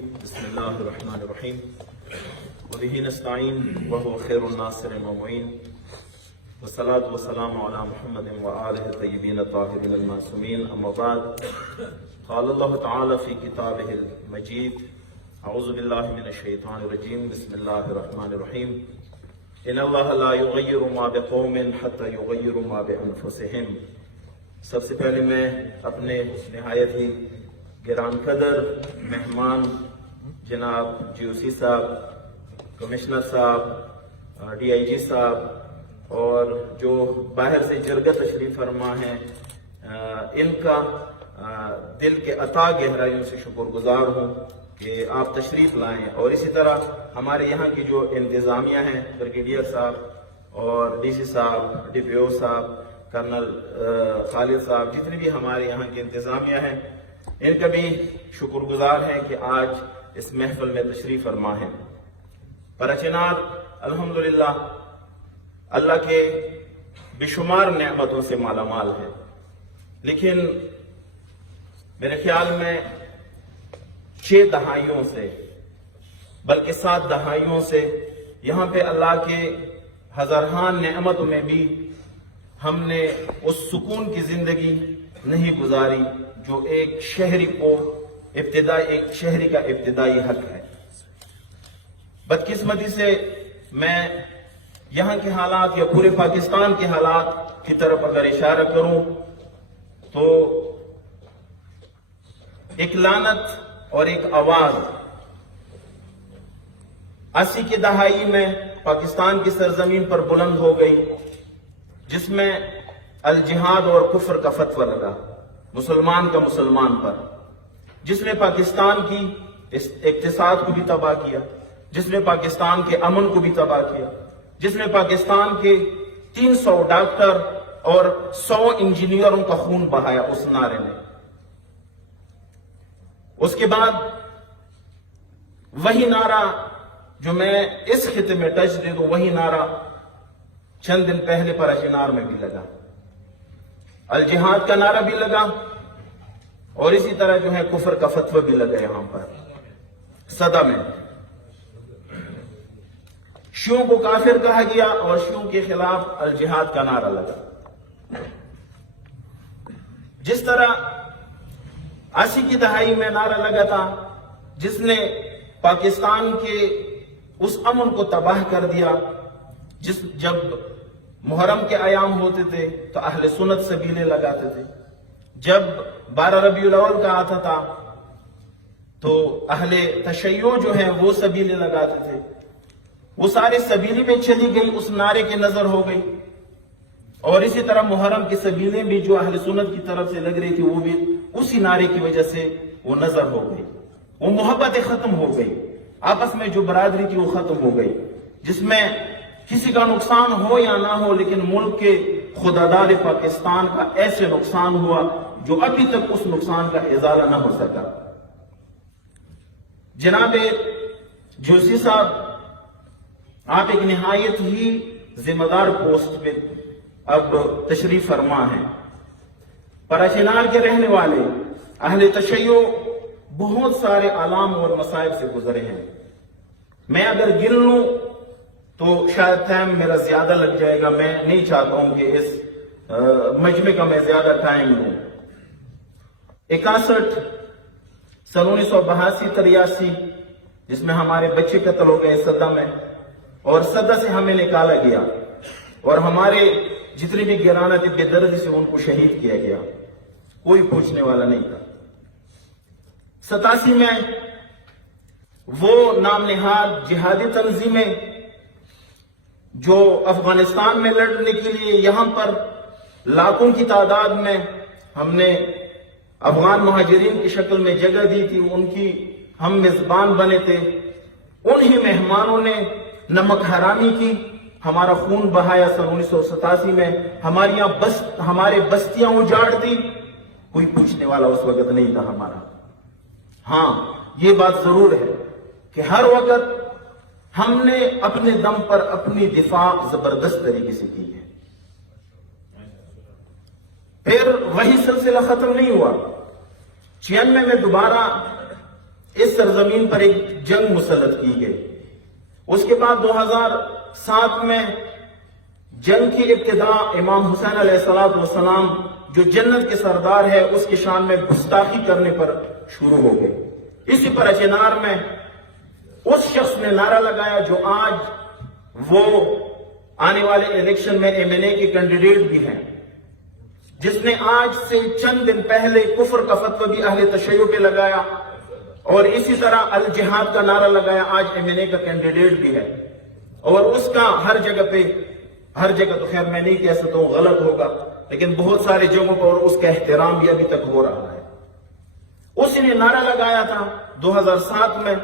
بسم الله الرحمن الرحيم وبه نستعين وهو خير الناصر والمعين والصلاة والسلام على محمد وآله الطيبين الطاهرين المعصومين أما بعد قال الله تعالى في كتابه المجيد أعوذ بالله من الشيطان الرجيم بسم الله الرحمن الرحيم إن الله لا يغير ما بقوم حتى يغيروا ما بأنفسهم. سب سے پہلے میں اپنے نہایت ہی گران قدر مہمان جناب GOC صاحب، کمشنر صاحب، DIG صاحب اور جو باہر سے جرگہ تشریف فرما ہیں، ان کا دل کے عطا گہرائیوں سے شکر گزار ہوں کہ آپ تشریف لائیں. اور اسی طرح ہمارے یہاں کی جو انتظامیہ ہیں، بریگیڈیئر صاحب اور DC صاحب، DPO صاحب، کرنل خالد صاحب، جتنے بھی ہمارے یہاں کی انتظامیہ ہیں، ان کا بھی شکر گزار ہیں کہ آج اس محفل میں تشریف فرما ہیں. پرچنار الحمدللہ اللہ کے بے شمار نعمتوں سے مالا مال ہے، لیکن میرے خیال میں 6 دہائیوں سے بلکہ 7 دہائیوں سے یہاں پہ اللہ کے ہزارہان نعمتوں میں بھی ہم نے اس سکون کی زندگی نہیں گزاری جو ایک شہری کا ابتدائی حق ہے. بدقسمتی سے میں یہاں کے حالات یا پورے پاکستان کے حالات کی طرف اگر اشارہ کروں تو ایک لعنت اور ایک آواز 80 کی دہائی میں پاکستان کی سرزمین پر بلند ہو گئی، جس میں الجہاد اور کفر کا فتویٰ لگا مسلمان کا مسلمان پر، جس نے پاکستان کی اقتصاد کو بھی تباہ کیا، جس نے پاکستان کے امن کو بھی تباہ کیا، جس نے پاکستان کے 300 ڈاکٹر اور 100 انجینئروں کا خون بہایا اس نعرے نے. اس کے بعد وہی نعرہ جو میں اس خطے میں ٹچ دے دوں، وہی نعرہ چند دن پہلے پرچنار میں بھی لگا، الجہاد کا نعرہ بھی لگا اور اسی طرح جو ہے کفر کا فتویٰ بھی لگا. یہاں پر صدا میں شیعوں کو کافر کہا گیا اور شیعوں کے خلاف الجہاد کا نعرہ لگا. جس طرح 80 کی دہائی میں نعرہ لگا تھا جس نے پاکستان کے اس امن کو تباہ کر دیا، جب محرم کے ایام ہوتے تھے تو اہل سنت سبیلے لگاتے تھے، جب 12 ربیع الاول کا آتا تھا تو اہل تشیع جو ہیں وہ سبیلے لگاتے تھے. وہ سارے سبیلی میں چلی گئی، اس نعرے کی نظر ہو گئی. اور اسی طرح محرم کی سبیلیں بھی جو اہل سنت کی طرف سے لگ رہی تھی وہ بھی اسی نعرے کی وجہ سے وہ نظر ہو گئی. وہ محبت ختم ہو گئی، آپس میں جو برادری تھی وہ ختم ہو گئی، جس میں کسی کا نقصان ہو یا نہ ہو لیکن ملک کے خوددار پاکستان کا ایسے نقصان ہوا جو ابھی تک اس نقصان کا ازالہ نہ ہو سکا. جناب GOC صاحب، آپ ایک نہایت ہی ذمہ دار پوسٹ پہ اب تشریف فرما ہیں. پرچنار کے رہنے والے اہل تشیع بہت سارے آلام اور مصائب سے گزرے ہیں. میں اگر گن لوں تو شاید ٹائم میرا زیادہ لگ جائے گا. میں نہیں چاہتا ہوں کہ اس مجمع کا میں زیادہ ٹائم لوں. 61 سن 1982-83 جس میں ہمارے بچے قتل ہو گئے صدہ میں، اور صدہ سے ہمیں نکالا گیا اور ہمارے جتنے بھی گرانہ تھے بے دردی سے ان کو شہید کیا گیا، کوئی پوچھنے والا نہیں تھا. 87 میں وہ نام نہاد جہادی تنظیمیں جو افغانستان میں لڑنے کے لیے یہاں پر لاکھوں کی تعداد میں ہم نے افغان مہاجرین کی شکل میں جگہ دی تھی، ان کی ہم میزبان بنے تھے. انہی مہمانوں نے نمک حرامی کی، ہمارا خون بہایا. سن 1987 میں ہمارے بستیاں اجاڑ دی، کوئی پوچھنے والا اس وقت نہیں تھا ہمارا. ہاں یہ بات ضرور ہے کہ ہر وقت ہم نے اپنے دم پر اپنی دفاع زبردست طریقے سے کی ہے. پھر وہی سلسلہ ختم نہیں ہوا. 96 میں دوبارہ اس سرزمین پر ایک جنگ مسلط کی گئی. اس کے بعد 2007 میں جنگ کی ابتدا امام حسین علیہ السلام جو جنت کے سردار ہے اس کی شان میں گستاخی کرنے پر شروع ہو گئی. اسی پر اچینار میں اس شخص نے نعرہ لگایا جو آج وہ آنے والے الیکشن میں MNA کے کینڈیڈیٹ بھی ہیں، جس نے آج سے چند دن پہلے کفر کا فتویٰ بھی اہل تشیع پہ لگایا اور اسی طرح الجہاد کا نعرہ لگایا، آج MNA کا کینڈیڈیٹ بھی ہے. اور اس کا ہر جگہ تو خیر میں نہیں کہہ سکتا ہوں، غلط ہوگا، لیکن بہت سارے جگہوں پر اس کا احترام بھی ابھی تک ہو رہا ہے. اسی نے نعرہ لگایا تھا 2007 میں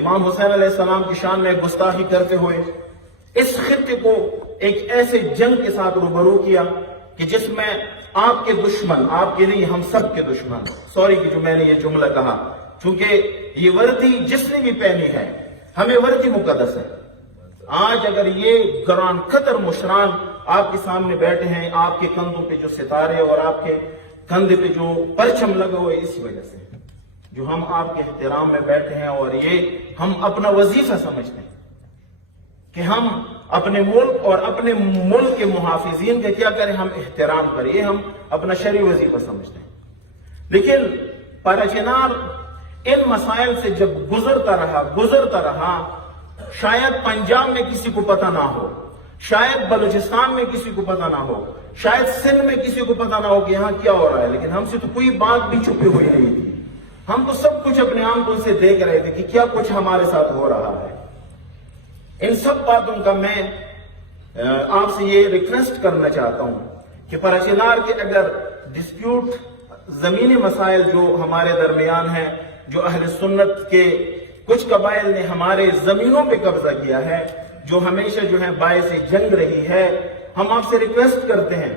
امام حسین علیہ السلام کی شان میں گستاخی کرتے ہوئے اس خطے کو ایک ایسے جنگ کے ساتھ روبرو کیا کہ جس میں آپ کے دشمن، آپ کے نہیں ہم سب کے دشمن، سوری کہ جو میں نے یہ جملہ کہا، چونکہ یہ وردی جس نے بھی پہنی ہے، ہمیں وردی مقدس ہے. آج اگر یہ گران خطر مشران آپ کے سامنے بیٹھے ہیں، آپ کے کندھوں پہ جو ستارے اور آپ کے کندھے پہ جو پرچم لگے ہوئے، اس وجہ سے جو ہم آپ کے احترام میں بیٹھے ہیں اور یہ ہم اپنا وظیفہ سمجھتے ہیں کہ ہم اپنے ملک اور اپنے ملک کے محافظین کا کیا کریں، ہم احترام کریں، یہ ہم اپنا شرعی وظیفہ سمجھتے ہیں. لیکن پراچینار ان مسائل سے جب گزرتا رہا، شاید پنجاب میں کسی کو پتہ نہ ہو، شاید بلوچستان میں کسی کو پتہ نہ ہو، شاید سندھ میں کسی کو پتہ نہ ہو کہ یہاں کیا ہو رہا ہے، لیکن ہم سے تو کوئی بات بھی چھپی ہوئی نہیں تھی. ہم تو سب کچھ اپنے آنکھوں سے دیکھ رہے تھے کہ کیا کچھ ہمارے ساتھ ہو رہا ہے. ان سب باتوں کا میں آپ سے یہ ریکویسٹ کرنا چاہتا ہوں کہ پراچینار کے اگر ڈسپیوٹ زمینی مسائل جو ہمارے درمیان ہیں، جو اہل سنت کے کچھ قبائل نے ہمارے زمینوں پہ قبضہ کیا ہے، جو ہمیشہ جو ہے باعث جنگ رہی ہے، ہم آپ سے ریکویسٹ کرتے ہیں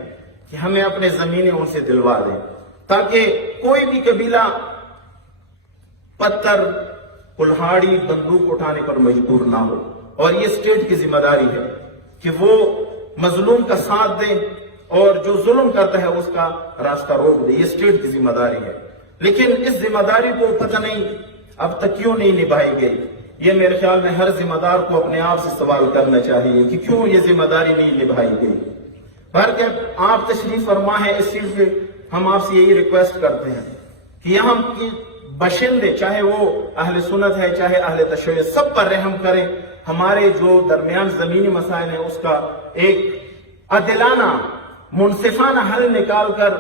کہ ہمیں اپنے زمینیں ان سے دلوا دیں تاکہ کوئی بھی قبیلہ پتھر، کلہاڑی، بندوق اٹھانے پر مجبور نہ ہو. اور یہ اسٹیٹ کی ذمہ داری ہے کہ وہ مظلوم کا ساتھ دے اور جو ظلم کرتا ہے اس کا راستہ روک دے. یہ اسٹیٹ کی ذمہ داری ہے، لیکن اس ذمہ داری کو پتہ نہیں اب تک کیوں نہیں نبھائی گئی. یہ میرے خیال میں ہر ذمہ دار کو اپنے آپ سے سوال کرنا چاہیے کہ کیوں یہ ذمہ داری نہیں نبھائی گئی. بہرکیف آپ تشریف فرما ہے، اس چیز پہ ہم آپ سے یہی ریکویسٹ کرتے ہیں کہ یہاں کی باشندے، چاہے وہ اہل سنت ہے چاہے اہل تشیع، سب پر رحم کریں. ہمارے جو درمیان زمینی مسائل ہیں اس کا ایک عادلانہ، منصفانہ حل نکال کر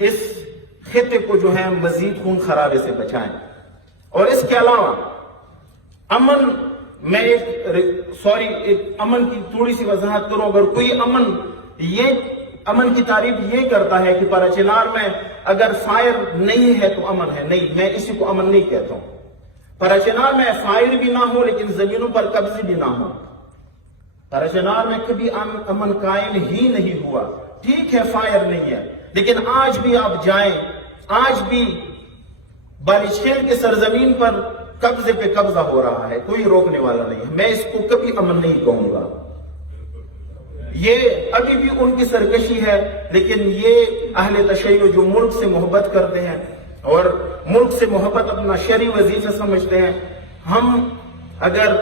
اس خطے کو جو ہے مزید خون خرابے سے بچائیں. اور اس کے علاوہ امن، میں ایک امن کی تھوڑی سی وضاحت کروں. اگر کوئی امن کی تعریف یہ کرتا ہے کہ پراچینار میں اگر فائر نہیں ہے تو امن ہے، نہیں، میں اسی کو امن نہیں کہتا ہوں. پراچینار میں فائر بھی نہ ہو لیکن زمینوں پر قبضے بھی نہ ہو. پراچینار میں کبھی امن قائم ہی نہیں ہوا. ٹھیک ہے فائر نہیں ہے، لیکن آج بھی آپ جائیں، آج بھی بالیچکھیل کے سرزمین پر قبضے پہ قبضہ ہو رہا ہے، کوئی روکنے والا نہیں ہے. میں اس کو کبھی امن نہیں کہوں گا. یہ ابھی بھی ان کی سرکشی ہے، لیکن یہ اہل تشیع جو ملک سے محبت کرتے ہیں اور ملک سے محبت اپنا شرعی وظیفہ سمجھتے ہیں، ہم اگر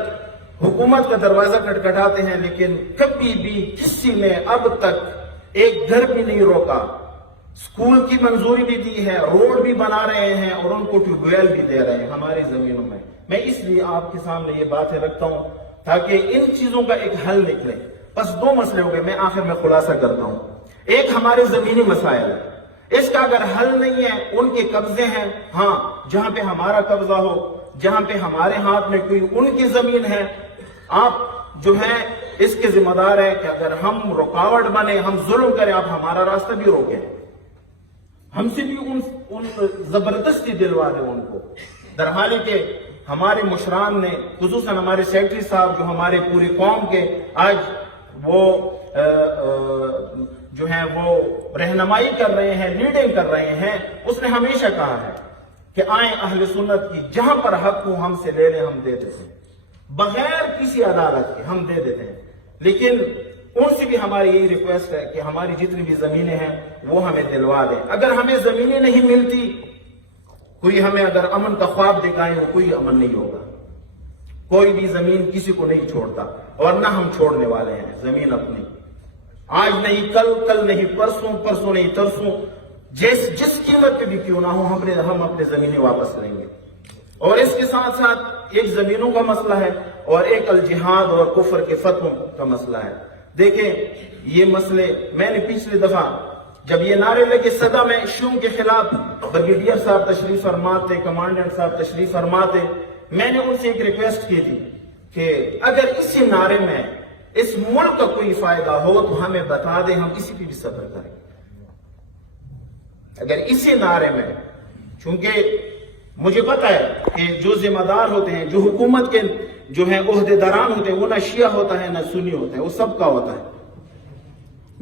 حکومت کا دروازہ کھٹکھٹاتے ہیں لیکن کبھی بھی کسی نے اب تک ایک گھر بھی نہیں روکا. اسکول کی منظوری بھی دی ہے، روڈ بھی بنا رہے ہیں اور ان کو ٹیوب ویل بھی دے رہے ہیں ہماری زمینوں میں. میں اس لیے آپ کے سامنے یہ باتیں رکھتا ہوں تاکہ ان چیزوں کا ایک حل نکلے. بس دو مسئلے ہو گئے، میں آخر میں خلاصہ کرتا ہوں. ایک ہمارے زمینی مسائل ہے، اس کا اگر حل نہیں ہے، ان کے قبضے ہیں، ہاں جہاں پہ ہمارا قبضہ ہو، جہاں پہ ہمارے ہاتھ میں کوئی ان کی زمین ہے، آپ جو ہے اس کے ذمہ دار ہے کہ اگر ہم رکاوٹ بنے، ہم ظلم کریں، آپ ہمارا راستہ بھی روکیں، ہم سے بھی ان زبردستی دلوا دیں ان کو. درحالی کہ ہمارے مشران نے، خصوصاً ہمارے سیکرٹری صاحب جو ہمارے پوری قوم کے آج وہ جو ہیں وہ رہنمائی کر رہے ہیں، لیڈنگ کر رہے ہیں، اس نے ہمیشہ کہا ہے کہ آئیں اہل سنت کی جہاں پر حق ہو ہم سے لے لیں، ہم دے دیتے ہیں بغیر کسی عدالت کے، ہم دے دیتے ہیں. لیکن ان سے بھی ہماری یہی ریکویسٹ ہے کہ ہماری جتنی بھی زمینیں ہیں وہ ہمیں دلوا دیں. اگر ہمیں زمینیں نہیں ملتی، کوئی ہمیں اگر امن کا خواب دکھائے وہ کوئی امن نہیں ہوگا. کوئی بھی زمین کسی کو نہیں چھوڑتا اور نہ ہم چھوڑنے والے ہیں زمین اپنی. آج نہیں کل، کل نہیں پرسوں، پرسوں نہیں ترسوں، جس قیمت پہ بھی کیوں نہ ہو ہم اپنے زمینیں واپس لیں گے. اور اس کے ساتھ ساتھ ایک زمینوں کا مسئلہ ہے اور ایک الجہاد اور کفر کے فتووں کا مسئلہ ہے. دیکھیں یہ مسئلے میں نے پچھلی دفعہ جب یہ نعرے لگے صدا میں شیعوں کے خلاف، بریگیڈیئر صاحب تشریف فرما تھے، کمانڈنٹ صاحب تشریف فرما تھے، میں نے ان سے ایک ریکویسٹ کی تھی کہ اگر اسی نعرے میں اس ملک کا کوئی فائدہ ہو تو ہمیں بتا دیں، ہم اسی پہ بھی صبر کریں. اگر اسی نعرے میں، چونکہ مجھے پتا ہے کہ جو ذمہ دار ہوتے ہیں، جو حکومت کے جو ہیں عہدے داران ہوتے ہیں، وہ نہ شیعہ ہوتا ہے نہ سنی ہوتا ہے، وہ سب کا ہوتا ہے.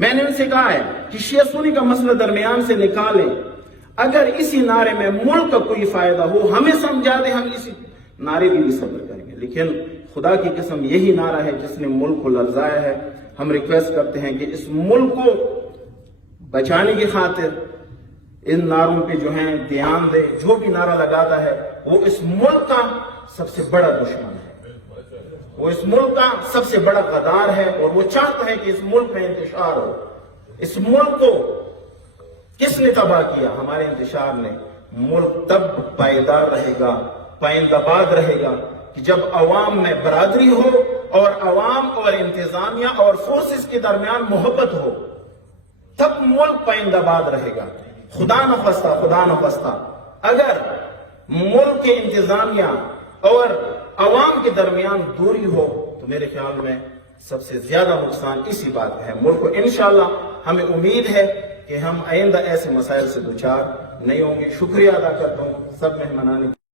میں نے ان سے کہا ہے کہ شیعہ سنی کا مسئلہ درمیان سے نکالیں. اگر اسی نعرے میں ملک کا کوئی فائدہ ہو ہمیں سمجھا دیں، ہم اسی نعرے بھی صبر کریں گے. لیکن خدا کی قسم یہی نعرہ ہے جس نے ملک کو لرزایا ہے. ہم ریکویسٹ کرتے ہیں کہ اس ملک کو بچانے کی خاطر ان نعروں پہ جو ہیں دھیان دے. جو بھی نعرہ لگاتا ہے وہ اس ملک کا سب سے بڑا دشمن ہے، وہ اس ملک کا سب سے بڑا غدار ہے اور وہ چاہتا ہے کہ اس ملک میں انتشار ہو. اس ملک کو کس نے تباہ کیا؟ ہمارے انتشار نے. ملک تب پائیدار رہے گا، پائندہ رہے گا کہ جب عوام میں برادری ہو اور عوام اور انتظامیہ اور فورسز کے درمیان محبت ہو، تب ملک پائندہ رہے گا. خدا نخواستہ اگر ملک کے انتظامیہ اور عوام کے درمیان دوری ہو تو میرے خیال میں سب سے زیادہ نقصان اسی بات کا ہے. ملک کو انشاءاللہ ہمیں امید ہے کہ ہم آئندہ ایسے مسائل سے دوچار نہیں ہوں گے. شکریہ ادا کرتا ہوں سب مہمانان